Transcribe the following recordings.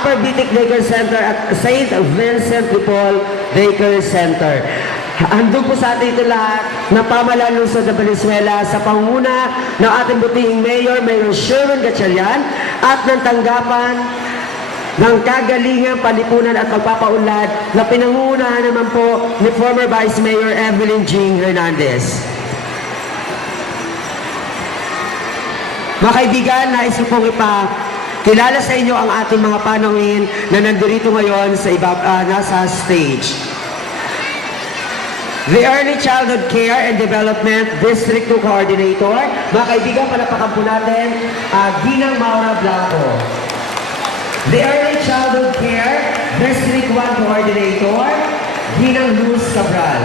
Upper Bitik Daycare Center at St. Vincent de Paul Daycare Center. Andun po sa atin ito lahat na pamahalaan lungsod ng Valenzuela sa panguna ng ating butihing Mayor Sherwin Gatchalian at ng tanggapan ng kagalingan, palipunan at pagpapaunlad na pinangunahan naman po ni former Vice Mayor Evelyn Jing Hernandez. Mga kaibigan, nais ko pong kilala sa inyo ang ating mga panauhin na nandito ngayon sa nasa stage. The Early Childhood Care and Development District 2 Coordinator. Mga kaibigan, palapakan po natin, Ginang Maura Blanco. The Early Childhood Care District 1 Coordinator, Ginang Luz Cabral.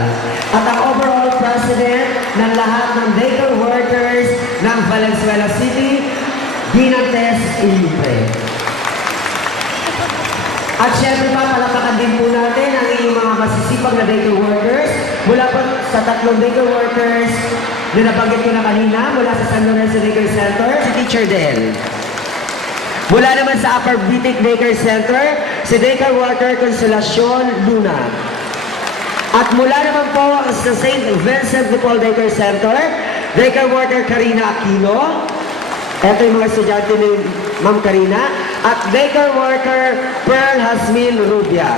At ang overall President ng lahat ng daycare workers ng Valenzuela City, Ginang Tess Ilibre. At syempre pa, palapakan din po natin ang inyong mga masisipag na daycare workers mula po sa tatlong daycare workers na nabanggit ko na kanina mula sa San Lorenzo Daycare Center, si Teacher Del. Mula naman sa Upper Bitik Daycare Center, si daycare worker Consolacion Luna. At mula naman po sa St. Vincent de Paul Daycare Center, daycare worker Karina Aquino. Ito yung mga estudyante ni Ma'am Karina. At daycare worker Pearl Hasmin Rubia.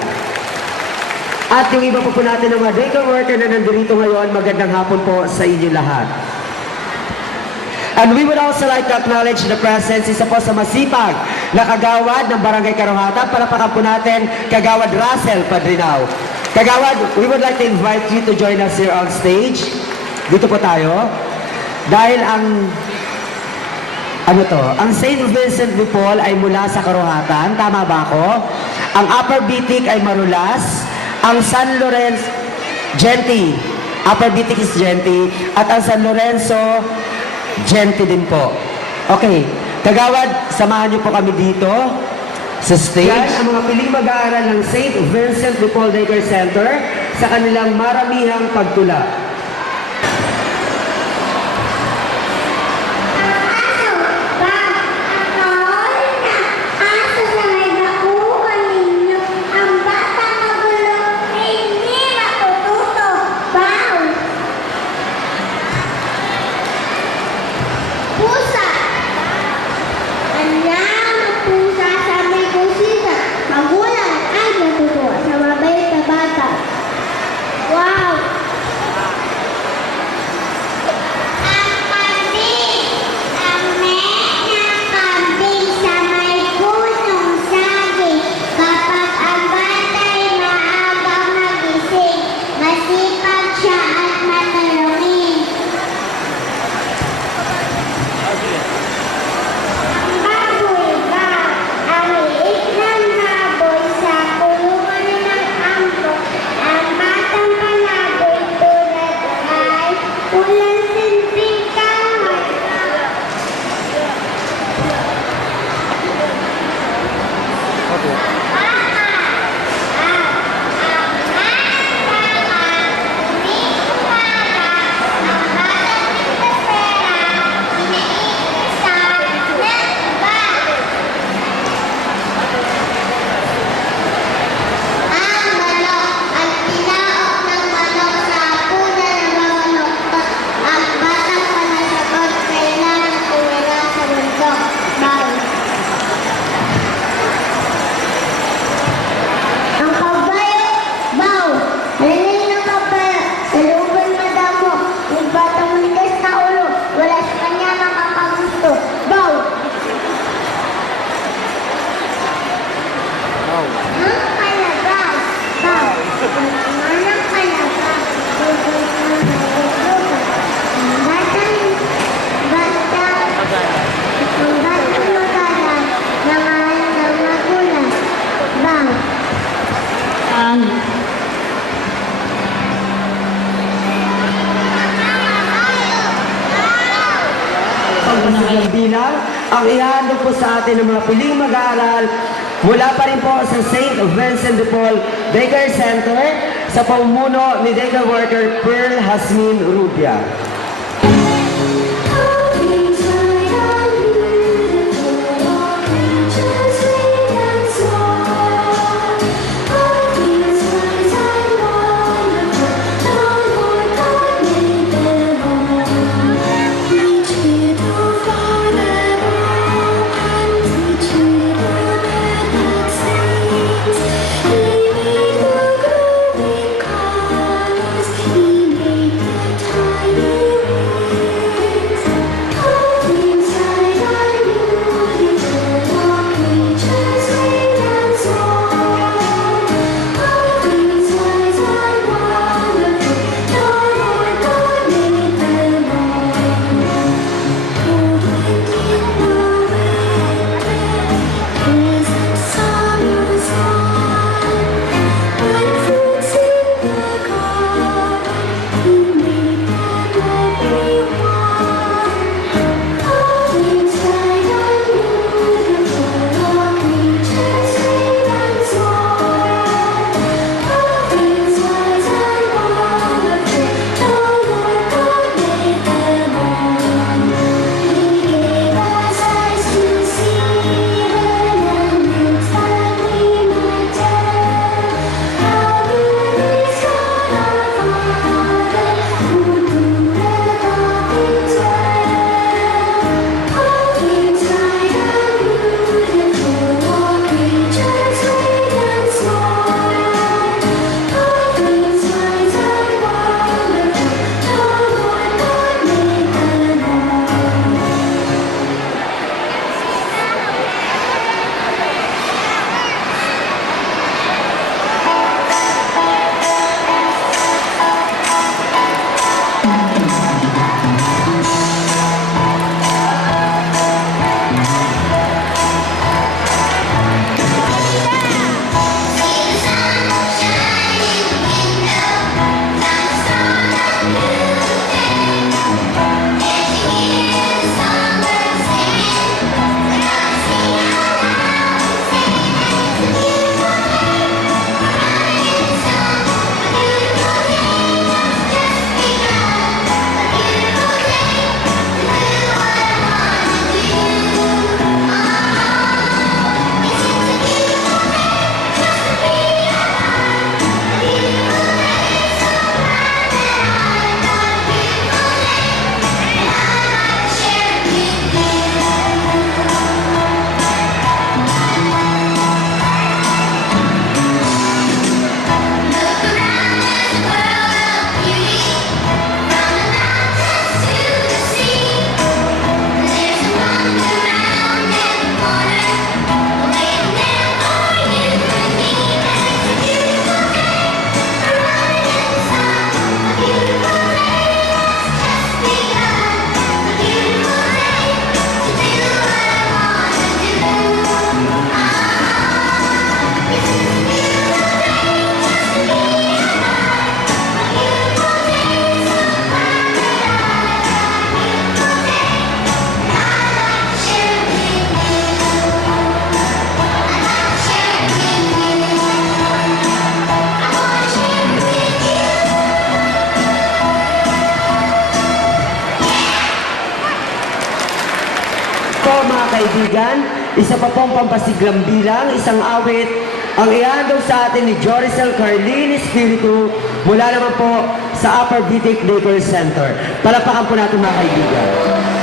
At yung iba po natin ng mga daycare worker na nandito ngayon, magandang hapon po sa inyo lahat. And we would also like to acknowledge the presence isa po sa masipag na kagawad ng Barangay Karuhatan. Palapakan po natin, Kagawad Russell Padrinao. Kagawad, we would like to invite you to join us here on stage. Dito po tayo. Dahil ang ang St. Vincent de Paul ay mula sa Karuhatan, tama ba ako? Ang Upper Bitik ay Marulas, ang San Lorenzo, Genti, Upper Bitik is Genti, at ang San Lorenzo, Genti din po. Okay, Kagawad, samahan niyo po kami dito sa stage. Yan ang mga piling mag-aaral ng St. Vincent de Paul Daycare Center sa kanilang maramihang pagtula. Bilang ang ihahandog po sa atin ng mga piling mag-aaral mula pa rin po sa St. Vincent de Paul Daycare Center sa pamumuno ni daycare worker Pearl Hasmin Rubia. Just wait and so kaibigan, isa pa pong pampasiglang bilang, isang awit, ang ihandog sa atin ni Joricel Carlin Espiritu mula naman po sa Upper Bitic Daycare Center. Palakpakan po natin mga kaibigan.